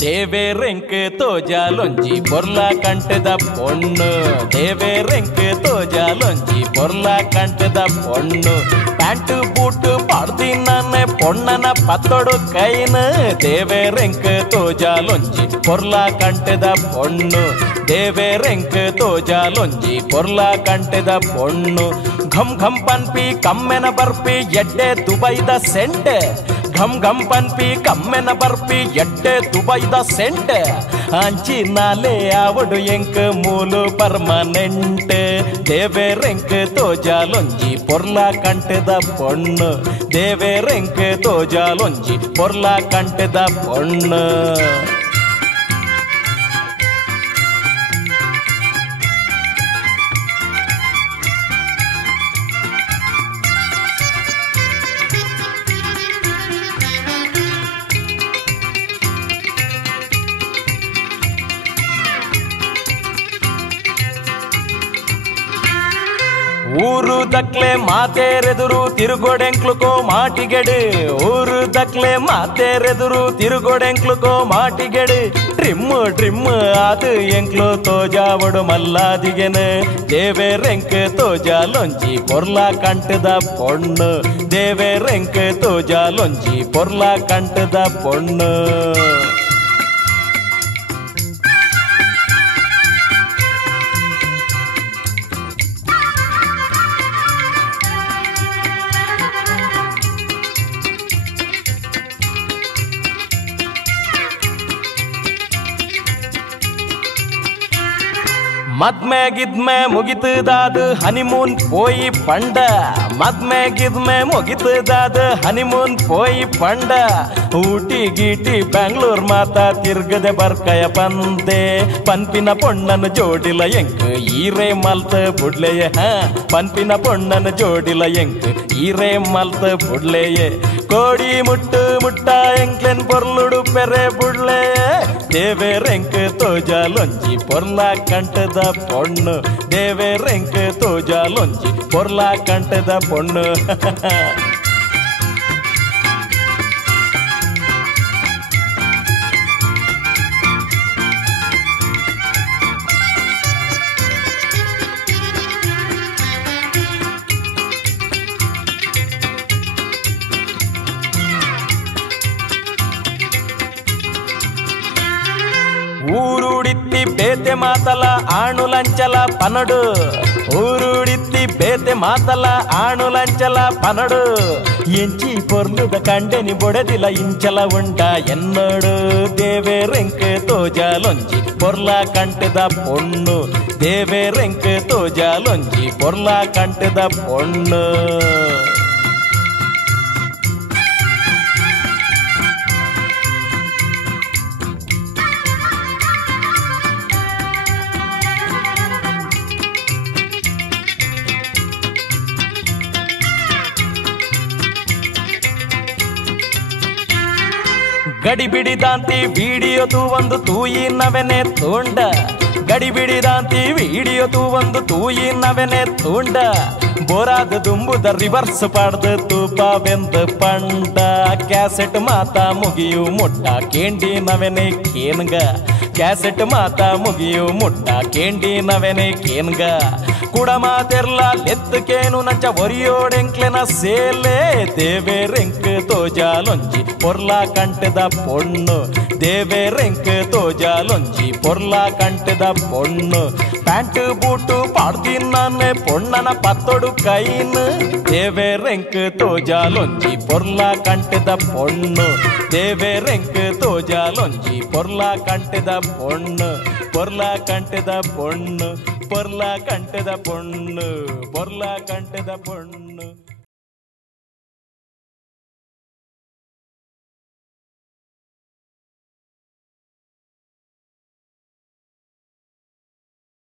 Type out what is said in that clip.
ದೇವೇರೆಂಕ್ ತೋಜಾಲೊಂಜಿ ಪೊರ್ಲ ಕಂಟದ ಪೊಣ್ಣು ದೇವೇರೆಂಕ್ ತೋಜಾಲೊಂಜಿ ಪೊರ್ಲ ಕಂಟದ ಪೊಣ್ಣು ಪ್ಯಾಂಟು ಬೂಟು ಪಾಡ್ದಿನ್ನೆ ಪೊಣ್ಣನ ಪತ್ತೊಡು ಕೈನು ದೇವೇರೆಂಕ್ ತೋಜಾಲೊಂಜಿ ಪೊರ್ಲ ಕಂಟದ ಪೊಣ್ಣು ದೇವೇರೆಂಕ್ ತೋಜಾಲೊಂಜಿ ಪೊರ್ಲ ಕಂಟದ ಪೊಣ್ಣು ಘಮ್ ಘಮ್ ಪನ್ಪಿ ಕಮ್ಮೆನ ಬರ್ಪಿ ಎಡ್ಡೆ ದುಬೈದ ಸೆಂಟ್ ಘಮ್ ಘಮ್ ಪನ್ಪಿ ಕಮ್ಮೆನ ಬರ್ಪಿ ಎಡ್ಡೆ ದುಬೈದ ಸೆಂಟ್ ಅಂಚಿ ನಾಲೆ ಆವಡು ಎಂಕ್ ಮೂಲು ಪರ್ಮನೆಂಟ್ ದೇವೇರೆಂಕ್ ತೋಜಾಲೊಂಜಿ ಪೊರ್ಲ ಕಂಟದ ಪೊಣ್ಣು ದೇವೇರೆಂಕ್ ತೋಜಾಲೊಂಜಿ ಪೊರ್ಲ ಕಂಟದ ಪೊಣ್ಣು ಊರು ದಕ್ಲೆ ಮಾತೇರೆದುರು ತಿರುಗೋಡೆಂಕ್ಲುಕೋ ಮಾಟಿಗೆಡು ಊರು ದಕ್ಲೆ ಮಾತೇರೆದುರು ತಿರುಗೋಡೆಂಕ್ಲುಕೋ ಮಾಟಿಗೆಡು ಡ್ರಿಮ್ ಡ್ರಿಮ್ ಅದು ಎಂಕ್ಲು ತೋಜಾವಡು ಮಲ್ಲಾದಿಗೆನು ದೇವೇರೆಂಕ್ ತೋಜಾಲೊಂಜಿ ಪೊರ್ಲ ಕಂಟದ ಪೊಣ್ಣು ದೇವೇರೆಂಕ್ ತೋಜಾಲೊಂಜಿ ಪೊರ್ಲ ಕಂಟದ ಪೊಣ್ಣು ಮದ್ಮೆ ಗಿದ್ಮೆ ಮುಗಿತದಾದ ಹನಿಮೂನ್ ಪೋಯಿ ಪಂಡ ಮದ್ಮೆ ಗಿದ್ಮೆ ಮುಗಿತದಾದ ಹನಿಮೂನ್ ಪೋಯಿ ಪಂಡ ಊಟಿ ಗೀಟಿ ಬ್ಯಾಂಗ್ಳೂರ್ ಮಾತಾ ತಿರ್ಗದೆ ಬರ್ಕಯ ಬಂದೆ ಪನ್ಪಿನ ಪೊಣ್ಣನ ಜೋಡಿಲ ಎಂಕ್ ಈರೇ ಮಲ್ತ ಬುಡ್ಲೆಯ ಪನ್ಪಿನ ಪೊಣ್ಣನ ಜೋಡಿಲ ಎಂಕ್ ಈರೇ ಮಲ್ತ ಬುಡ್ಲೆಯೇ ಕೋಡಿ ಮುಟ್ಟು ಮುಟ್ಟ ಎಂಕ್ಲೆನ್ ಪೊರ್ಲುಡು ಪೆರೆ ಬುಡ್ಲೆಯ ದೇವೇರೆಂಕ್ ತೋಜಾಲೊಂಜಿ ಪೊರ್ಲ ಕಂಟದ ಪೊಣ್ಣು ದೇವೇರೆಂಕ್ ತೋಜಾಲೊಂಜಿ ಪೊರ್ಲ ಕಂಟದ ಪೊಣ್ಣು ఊరుడిత్తి బేతె మాతల ఆణులంచల పనడు ఊరుడిత్తి బేతె మాతల ఆణులంచల పనడు ఎంచి పొర్లుద కండెని బొడదిల ఇంచల ఉంట ఎన్నోడు దేవేరెంక్ తోజాలొంజి పొర్ల కంటద పొಣ್ಣು ದೇವೇರೆಂಕ್ ತೋಜಾಲೊಂಜಿ ಪೊರ್ಲ ಕಂಟದ ಪೊಣ್ಣು ಗಡಿಬಿಡಿದಾಂತಿ ವಿಡಿಯೋದು ಒಂದು ತೂಯಿನವೆನೆ ತೋಂಡ ಗಡಿಬಿಡಿದಾಂತಿ ವಿಡಿಯೋದು ಒಂದು ತೂಯಿನವೆನೆ ತೋಂಡ ಬೋರಾದ ದುಂಬುದ ರಿವರ್ಸ್ ಪಾಡ್ದು ತೂಪವೆಂದ ಪಂಡ ಕ್ಯಾಸೆಟ್ ಮಾತಾ ಮುಗಿಯು ಮುಟ್ಟ ಕೇಂಡಿನವೆನೆ ಕೇನ್ಗ ಕ್ಯಾಸೆಟ್ ಮಾತಾ ಮುಗಿಯು ಮುಟ್ಟ ಕೇಂಡಿನವೆನೆ ಕೇನ್ಗ ಕೂಡ ಮಾತೆರ್ಲ ಲೆತ್ತಕೇನು ನಂಚ ಒರಿಯೋಡೆಂಕ್ಲೆನ ಸೇಲೆ ದೇವೇರೆಂಕ್ ತೋಜಾಲೊಂಜಿ ಪೊರ್ಲ ಕಂಟದ ಪೊಣ್ಣು ದೇವೇರೆಂಕ್ ತೋಜಾಲೊಂಜಿ ಪೊರ್ಲ ಕಂಟದ ಪೊಣ್ಣು ಪ್ಯಾಂಟು ಬೂಟು ಪಾಡ್ದಿನ್ನೆ ಪೊಣ್ಣನ ಪತ್ತೊಡು ಕೈನು ದೇವೇರೆಂಕ್ ತೋಜಾಲೊಂಜಿ ಪೊರ್ಲ ಕಂಟದ ಪೊಣ್ಣು ದೇವೇರೆಂಕ್ ತೋಜಾಲೊಂಜಿ ಪೊರ್ಲ ಕಂಟದ ಪೊಣ್ಣು ಪೊರ್ಲ ಕಂಟದ ಪೊಣ್ಣು ಪೊರ್ಲ ಕಂಟದ ಪೊಣ್ಣು ಪೊರ್ಲ ಕಂಟದ ಪೊಣ್ಣು